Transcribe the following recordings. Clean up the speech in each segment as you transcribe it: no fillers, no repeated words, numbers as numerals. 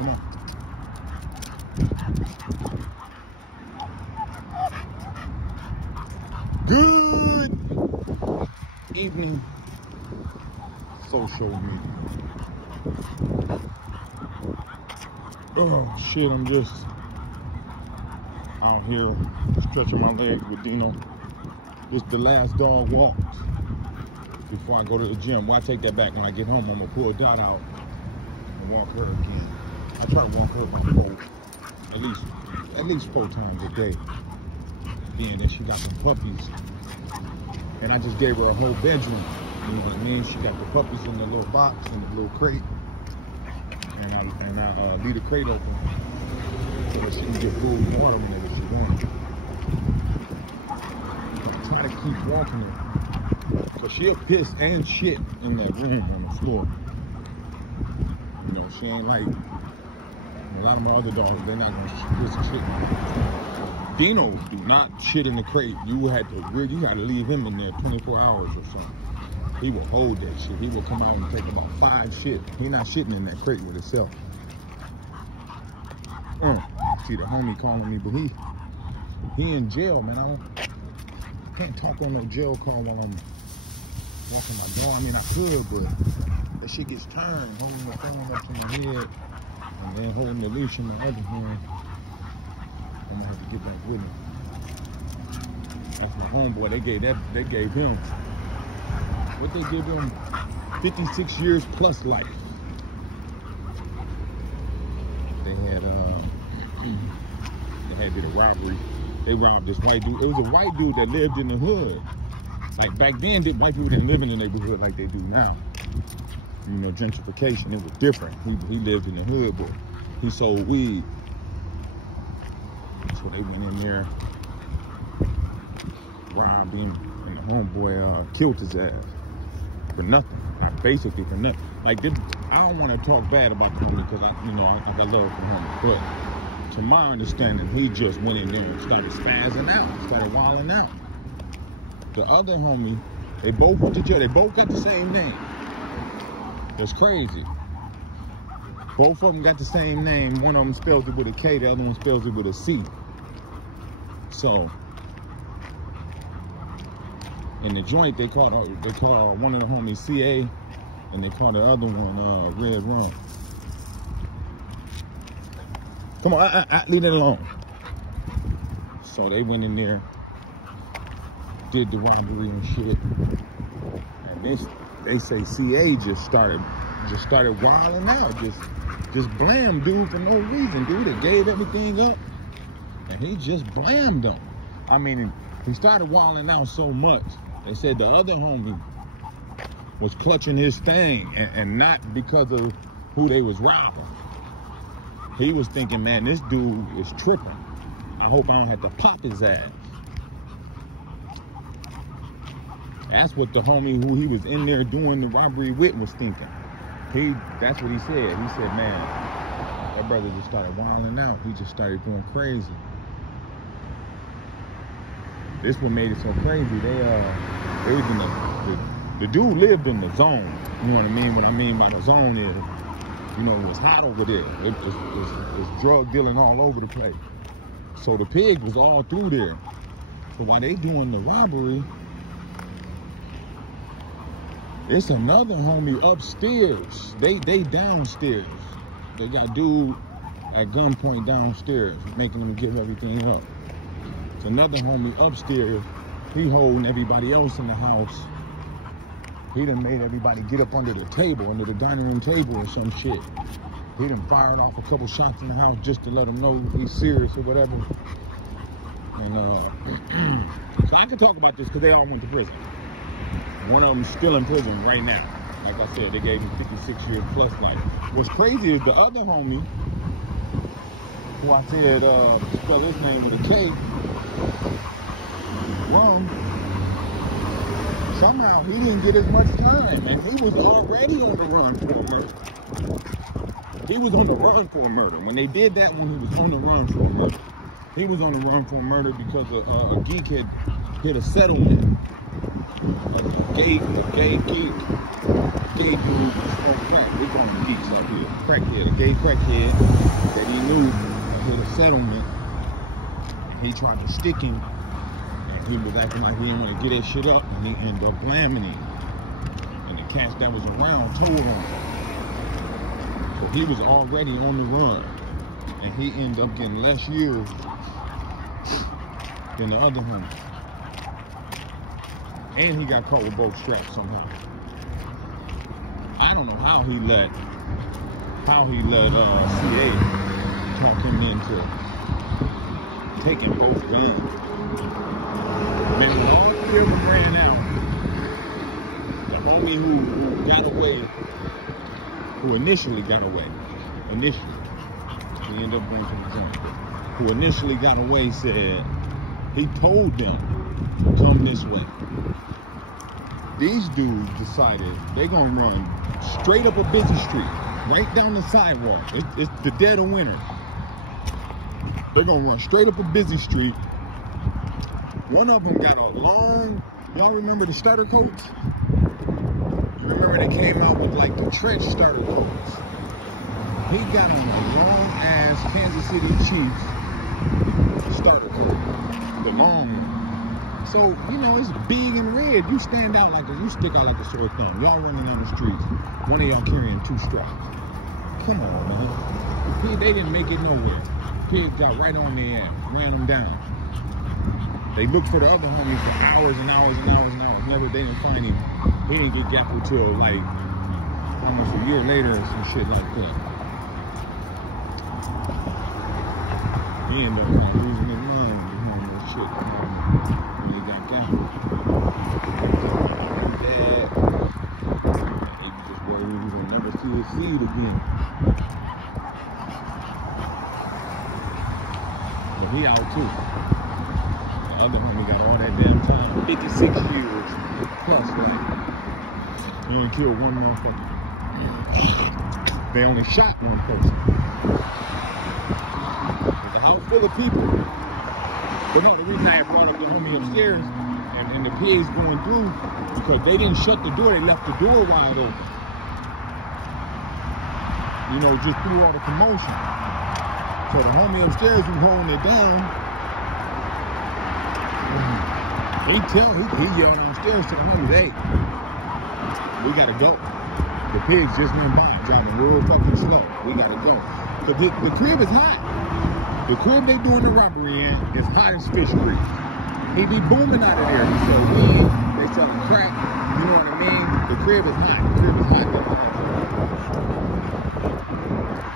Come on. Good evening, social media. Oh shit, I'm just out here stretching my legs with Dino. It's the last dog walk before I go to the gym. Well, I take that back. When I get home, I'm gonna pull Dot out and walk her again. I try to walk her about at least 4 times a day. Being that she got some puppies, and I just gave her a whole bedroom. You know what I mean? She got the puppies in the little box in the little crate, and I leave the crate open so that she can get food and water whenever she wants. I try to keep walking her, cause she'll piss and shit in that room on the floor. You know, she ain't like a lot of my other dogs. They're not gonna piss and shit. Dinos do not shit in the crate. You had to leave him in there 24 hours or something. He will hold that shit. He will come out and take about 5 shit. He not shitting in that crate with himself. See the homie calling me, but he in jail, man. I can't talk on no jail call while I'm walking my dog. I mean, I could, but that shit gets turned, holding the phone up to my head and then holding the leash in my other hand. I'm gonna have to get back with him. That's my homeboy. They gave him, what they give him? 56 years plus life. They did a robbery. They robbed this white dude. It was a white dude that lived in the hood. Like back then, white people didn't live in the neighborhood like they do now. You know, gentrification, it was different. He lived in the hood, but he sold weed. So they went in there, robbed him, and the homeboy killed his ass for nothing. Basically for nothing. Like this, I don't want to talk bad about the homie because I love the homie, but to my understanding, he just went in there and started spazzing out, started wilding out. The other homie, they both went to jail. They both got the same name. That's crazy. Both of them got the same name. One of them spells it with a K, the other one spells it with a C. So, in the joint, they called one of the homies CA, and they called the other one Red Rum. Come on, leave it alone. So they went in there, did the robbery and shit, and they say CA just started wilding out, just blammed dude for no reason. Dude, they gave everything up, and he just blammed them. I mean, he started wilding out so much. They said the other homie was clutching his thing, and not because of who they was robbing. He was thinking, man, this dude is tripping. I hope I don't have to pop his ass. That's what the homie who he was in there doing the robbery with was thinking. That's what he said. He said, man, that brother just started wilding out. He just started going crazy. This what made it so crazy. They was in the dude lived in the zone. You know what I mean? What I mean by the zone is, you know, it was hot over there. It was drug dealing all over the place. So the pig was all through there. So while they doing the robbery, it's another homie upstairs. They downstairs. They got dude at gunpoint downstairs, making them give everything up. It's another homie upstairs. He holding everybody else in the house. He done made everybody get up under the table, under the dining room table or some shit. He done fired off a couple shots in the house just to let them know he's serious or whatever. And so I can talk about this because they all went to prison. One of them still in prison right now. Like I said, they gave him 56 years plus life. What's crazy is the other homie, who I said spell his name with a K, wrong. Somehow he didn't get as much time, and he was already on the run for a murder. He was on the run for a murder. When they did that one, he was on the run for a murder. He was on the run for a murder because a geek had hit a settlement gay geek, gay dude smoke crack. We call him geeks up here. Crackhead, a gay crackhead that he knew with a settlement. And he tried to stick him. And he was acting like he didn't want to get that shit up. And he ended up blaming him. And the cats that was around told him. So he was already on the run. And he ended up getting less years than the other one. And he got caught with both straps somehow. I don't know how he let CA talk him into taking both guns. Man, when all three of them ran out, the homie who got away, who initially got away, he ended up going to the gun, who initially got away said, he told them to come this way. These dudes decided they're gonna run straight up a busy street, right down the sidewalk. It's the dead of winter. They're gonna run straight up a busy street. One of them got a long, y'all remember the starter coats? Remember they came out with like the trench starter coats. He got on a long ass Kansas City Chiefs starter coat, the long one. So, you know, it's big and red. You stand out like you stick out like a sore thumb. Y'all running down the streets. One of y'all carrying 2 straps. Come on, man. They didn't make it nowhere. Kids got right on their ass, ran them down. They looked for the other homies for hours and hours and hours and hours. Never, they didn't find him. He didn't get gapped till like almost a year later or some shit like that. He ended up losing his mind behind that shit. When he got down. Dad. He just worried he was gonna never see his seed again. But he out too. The other homie got all that damn time. 56 years plus, right? He only killed one motherfucker. They only shot one person. There's a house full of people. But no, the reason I brought up the homie upstairs and the PA's going through, because they didn't shut the door, they left the door wide open. You know, just through all the commotion. So the homie upstairs was holding it down. He yelled downstairs to the homies, hey, we gotta go. The pigs just went by, driving real fucking slow. We gotta go. Cause the crib is hot. The crib they doing the robbery in is hot as fish grease. He be booming out of there. He sell weed, they selling crack, you know what I mean? The crib is hot. The crib is hot.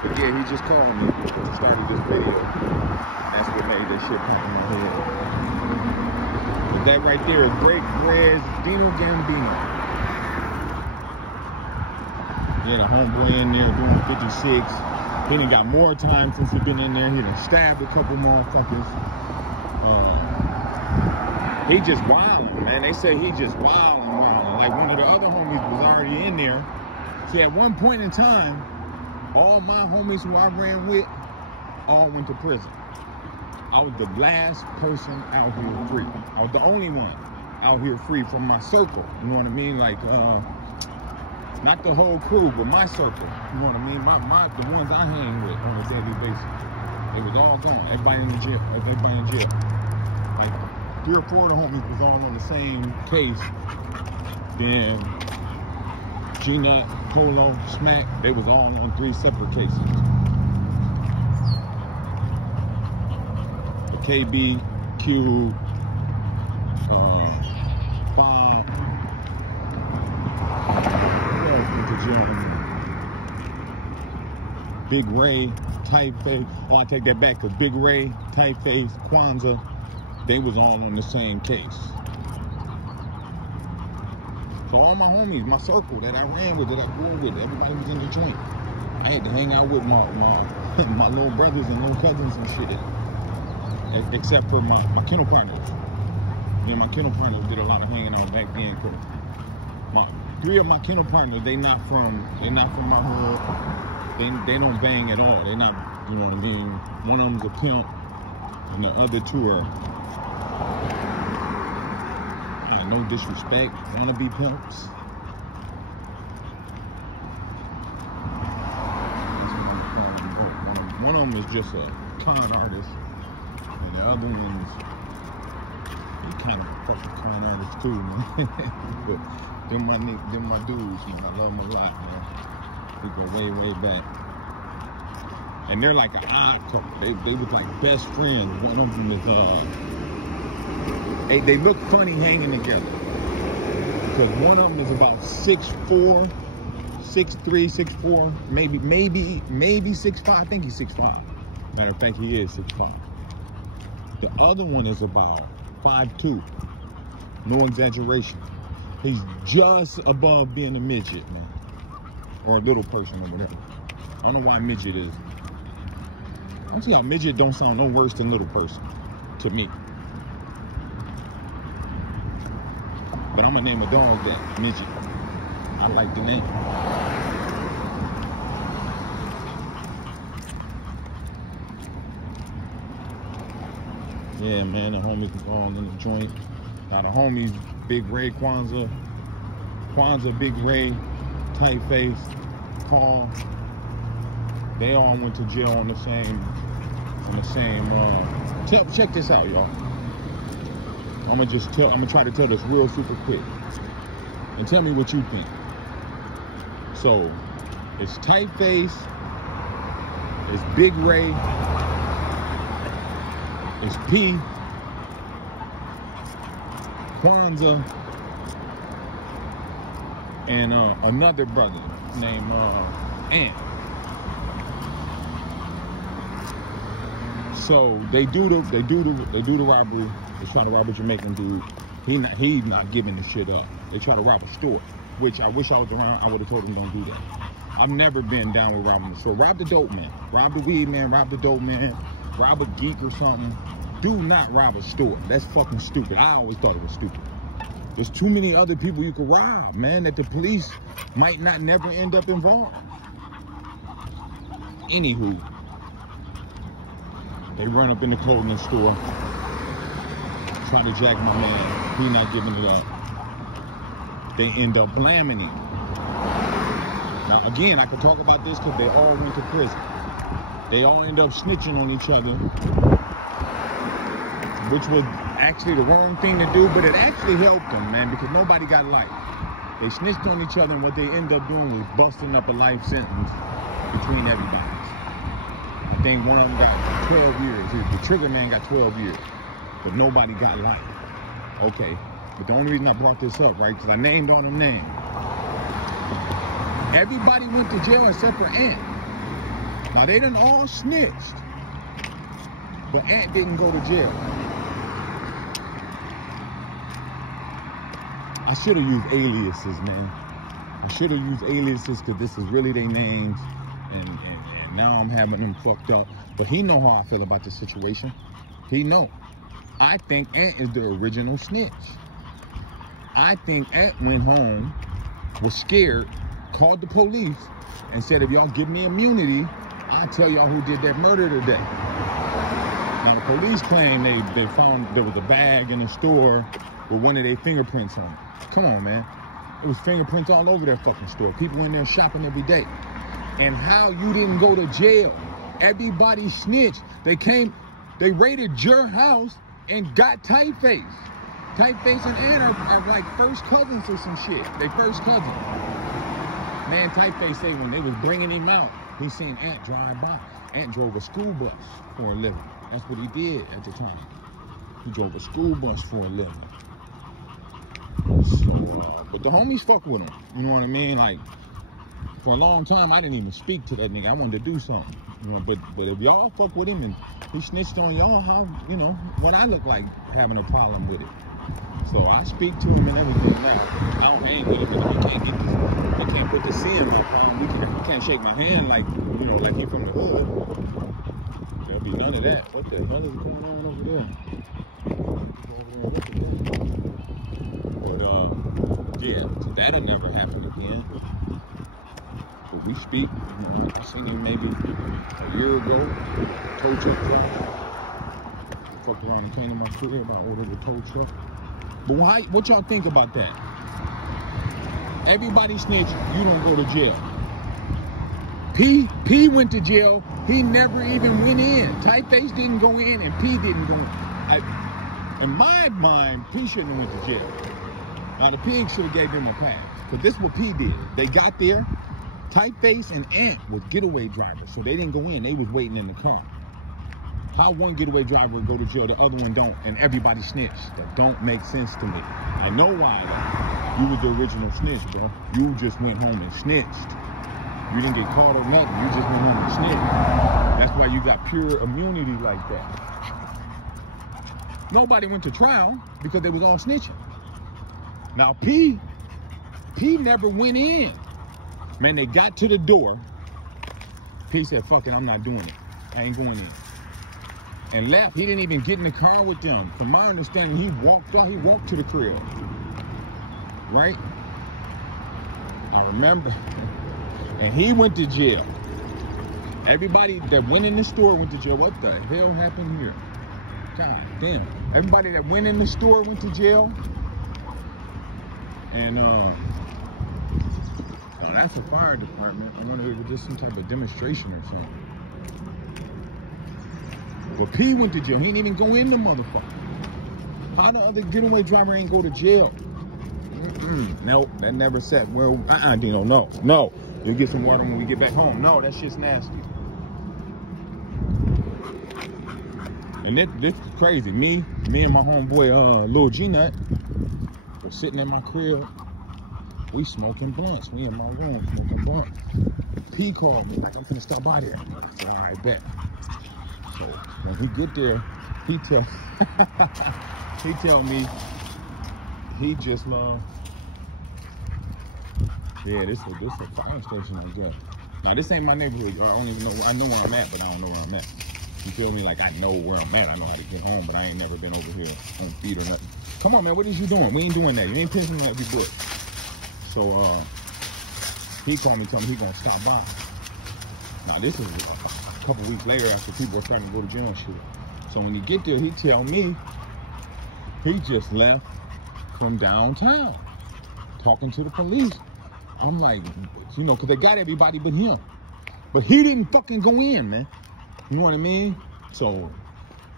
But yeah, he just called me and started this video. That's what made that shit pop in my head. But that right there is Break Bread's Dino Gambino. Yeah, the homeboy in there doing 56. He done got more time since he been in there. He done stabbed a couple motherfuckers. He just wildin', man. They say he just wildin'. Like one of the other homies was already in there. See, at one point in time, all my homies who I ran with all went to prison. I was the last person out here free. I was the only one out here free from my circle. You know what I mean? Like, not the whole crew, but my circle. You know what I mean? The ones I hang with on a daily basis. It was all gone. Everybody in jail. Everybody in jail. Like 3 or 4 of the homies was all on the same case. Then G-Nut, Polo, Smack, they was all on 3 separate cases. The KB, Q, Bob, Big Ray, Typeface. Oh, I take that back, because Big Ray, Typeface, Kwanzaa, they was all on the same case. So all my homies, my circle that I ran with, that I grew with, everybody was in the joint. I had to hang out with my little brothers and little cousins and shit. Except for my kennel partners. Yeah, my kennel partners did a lot of hanging out back then. Cause 3 of my kennel partners, they not from my hood. They don't bang at all. They not, you know what I mean? One of them's a pimp, and the other 2 are No disrespect, wannabe pimps. One of them is just a con artist, and the other one's kind of a fucking con artist too, man. But them my dudes, man. I love them a lot, man. We go way, way back. And they're like an odd couple. They was like best friends. One of them is they look funny hanging together. Because one of them is about 6'4", 6'3", 6'4", maybe 6'5". I think he's 6'5". Matter of fact, he is 6'5". The other one is about 5'2". No exaggeration. He's just above being a midget, man. Or a little person or whatever. I don't know why midget is. I don't see how midget don't sound no worse than little person to me. But I'm gonna name a dog that, midget. I like the name. Yeah, man, the homies was all in the joint. Now the homies, Big Ray, Kwanzaa, Big Ray, Tight Face, Carl, they all went to jail on the same, check this out, y'all. I'm gonna try to tell this real super quick. And tell me what you think. So, it's Tight Face, it's Big Ray, it's P, Kwanzaa, and another brother named Ant. So they do the robbery. They try to rob a Jamaican dude. He's not giving the shit up. They try to rob a store, which I wish I was around. I would have told them don't do that. I've never been down with robbing the store. Rob the dope man. Rob the weed man. Rob the dope man. Rob a geek or something. Do not rob a store. That's fucking stupid. I always thought it was stupid. There's too many other people you could rob, man, that the police might not never end up involved. Anywho, they run up in the clothing store, try to jack my man. He not giving it up. They end up blaming him. Now, again, I could talk about this because they all went to prison. They all end up snitching on each other, which was actually the wrong thing to do, but it actually helped them, man, because nobody got life. They snitched on each other, and what they ended up doing was busting up a life sentence between everybody. I think one of them got 12 years. The trigger man got 12 years, but nobody got life. Okay, but the only reason I brought this up, right, because I named all them names. Everybody went to jail except for Ant. Now, they done all snitched, but Ant didn't go to jail. I should have used aliases, man. I should have used aliases because this is really their names, and now I'm having them fucked up. But he know how I feel about the situation. He know. I think Ant is the original snitch. I think Ant went home, was scared, called the police, and said, if y'all give me immunity, I'll tell y'all who did that murder today. Now, the police claim they found there was a bag in the store with one of their fingerprints on it. Come on, man. It was fingerprints all over their fucking store. People in there shopping every day. And how you didn't go to jail? Everybody snitched. They raided your house and got Tight Face. Tight Face and Ant are like first cousins or some shit. They first cousins. Man, Tight Face say when they was bringing him out, he seen Ant drive by. Ant drove a school bus for a living. That's what he did at the time. He drove a school bus for a living. So, but the homies fuck with him. You know what I mean? Like, for a long time, I didn't even speak to that nigga. I wanted to do something. You know, but if y'all fuck with him and he snitched on y'all, how, you know, what I look like having a problem with it. So I speak to him and everything. Right. I don't hang with him, but he can't put the C in my palm. He can't shake my hand like, you know, like he from the hood. There'll be none of that. What the hell is going on over there? But yeah, so that'll never happen again. But we speak, you know, I seen him maybe a year ago, tow truck drive. Fucked around and came to my crib, I ordered a tow truck. But what y'all think about that? Everybody snitch, you don't go to jail. P went to jail. He never even went in. Typeface didn't go in, and P didn't go in. In my mind, P shouldn't have went to jail. Now, the pig should have gave them a pass. Because this is what P did. They got there. Typeface and Ant was getaway drivers, so they didn't go in. They was waiting in the car. How one getaway driver would go to jail, the other one don't, and everybody snitched? That don't make sense to me. I know why. Like, you was the original snitch, bro. You just went home and snitched. You didn't get caught or nothing. You just went home and snitched. That's why you got pure immunity like that. Nobody went to trial because they was all snitching. Now, P never went in. Man, they got to the door. P said, fuck it, I'm not doing it. I ain't going in. And left. He didn't even get in the car with them. From my understanding, he walked off. He walked to the crib. Right? I remember. And he went to jail. Everybody that went in the store went to jail. What the hell happened here? God damn. Everybody that went in the store went to jail. And oh, that's a fire department. I wonder if it was just some type of demonstration or something. But P went to jail. He didn't even go in the motherfucker. How the other getaway driver ain't go to jail? Nope, that never said. Well, Dino, no. You'll get some water when we get back home. No, that shit's nasty. And this is crazy. Me and my homeboy, Lil G-Nut, were sitting in my crib. We smoking blunts. We in my room smoking blunts. P called me like, I'm finna stop by there. I said, all right, bet. So when we get there, he tell me he just yeah, this is a fire station, I guess. Now this ain't my neighborhood. I don't even know. I know where I'm at, but I don't know where I'm at. You feel me? Like I know where I'm at. I know how to get home, but I ain't never been over here on feet or nothing. Come on, man. What is you doing? We ain't doing that. You ain't pissing on every book. So he called me, told me he gonna stop by. Now this is a couple weeks later after people were starting to go to jail and shit. So when he get there, he tell me he just left from downtown talking to the police. I'm like, you know, because they got everybody but him. But he didn't fucking go in, man. You know what I mean? So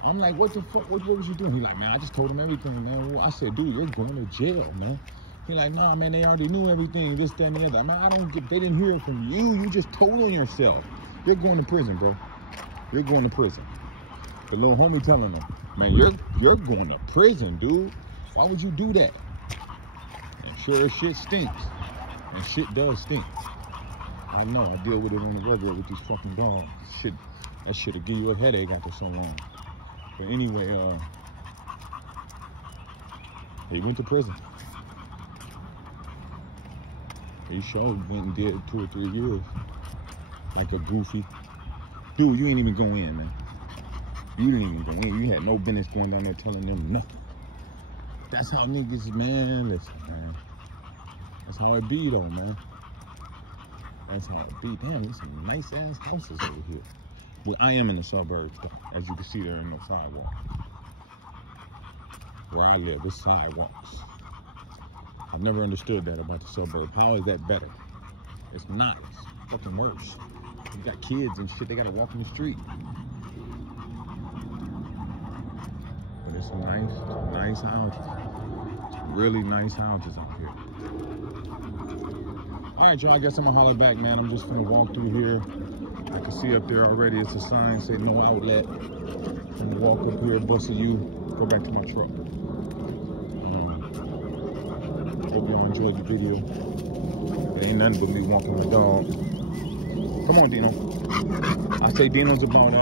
I'm like, what the fuck? What was you doing? He like, man, I just told him everything, man. Well, I said, dude, you're going to jail, man. He like, nah, man, they already knew everything, this, that, and the other. I mean, I don't get, they didn't hear it from you. You just told on yourself. You're going to prison, bro. You're going to prison. The little homie telling him, man, you're going to prison, dude. Why would you do that? And sure, shit stinks. And shit does stink. I know, I deal with it on the regular with these fucking dogs. That shit'll give you a headache after so long. But anyway, he went to prison. He sure went and did 2 or 3 years. Like a goofy. Dude, you ain't even go in, man. You didn't even go in. You had no business going down there telling them nothing. That's how niggas, man, listen, man. That's how it be, though, man. That's how it be. Damn, there's some nice-ass houses over here. Well, I am in the suburbs, though. As you can see, there ain't no sidewalk. Where I live, it's sidewalks. I've never understood that about the suburb. How is that better? It's not. It's fucking worse. You got kids and shit. They got to walk in the street. But it's some nice houses. Really nice houses up here. All right, y'all, I guess I'm gonna holler back, man. I'm just gonna walk through here. I can see up there already, it's a sign saying no outlet. I'm gonna walk up here, bustle you, go back to my truck. Hope y'all enjoyed the video. It ain't nothing but me walking my dog. Come on, Dino. I say Dino's about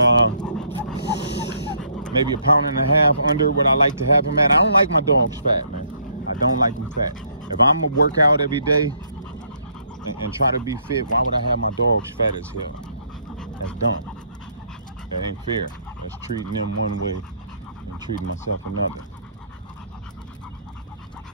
maybe 1.5 pounds under what I like to have him at. I don't like my dogs fat, man. I don't like them fat. If I'm gonna work out every day and try to be fit, why would I have my dogs fat as hell? That's dumb. That ain't fair. That's treating them one way and treating myself another.